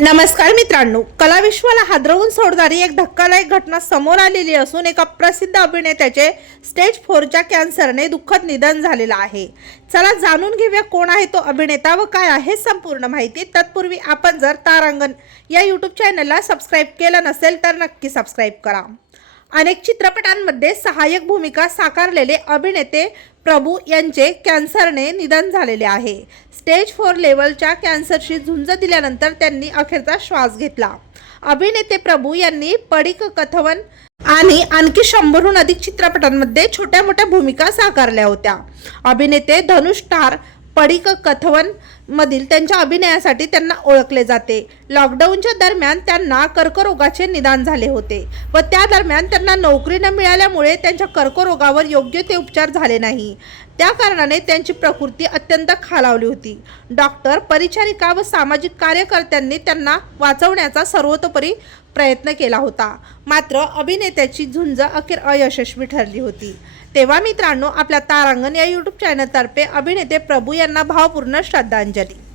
नमस्कार मित्रांनो कलाविश्वाला हादरवून सोडणारी एक धक्कादायक घटना समोर आलेली असून एका प्रसिद्ध अभिनेत्याचे स्टेज फोरच्या कॅन्सरने दुःखद निधन झालेलं आहे. चला जाणून घेऊया कोण आहे तो अभिनेता व काय आहे संपूर्ण माहिती. तत्पूर्वी आपण जर तारांगण या यूट्यूब चॅनलला सबस्क्राईब केलं नसेल तर नक्की सबस्क्राईब करा. अनेक चित्रपटांमध्ये सहाय्यक भूमिका साकारलेले अभिनेते प्रभू यांचे कॅन्सरने निधन झालेले आहे. स्टेज फोर लेवलच्या कॅन्सरशी झुंज दिल्यानंतर त्यांनी अखेरचा श्वास घेतला. अभिनेते प्रभू यांनी पडिक कथवन आणि आणखी शंभरहून अधिक चित्रपटांमध्ये छोट्या मोठ्या भूमिका साकारल्या होत्या. अभिनेते धनुष स्टार पडिक कथवन मधील त्यांच्या अभिनयासाठी त्यांना ओळखले जाते. लॉकडाऊनच्या दरम्यान त्यांना कर्करोगाचे निदान झाले होते व त्या दरम्यान त्यांना नोकरी न मिळाल्यामुळे त्यांच्या कर्करोगावर योग्य ते उपचार झाले नाही. त्या कारणाने त्यांची प्रकृती अत्यंत खालावली होती. डॉक्टर परिचारिका व सामाजिक कार्यकर्त्यांनी त्यांना वाचवण्याचा सर्वतोपरी प्रयत्न केला होता. मात्र अभिनेत्याची झुंज अखेर अयशस्वी ठरली होती. तेव्हा मित्रांनो आपल्या तारांगण या यूट्यूब चॅनलतर्फे अभिनेते प्रभू यांना भावपूर्ण श्रद्धांजली.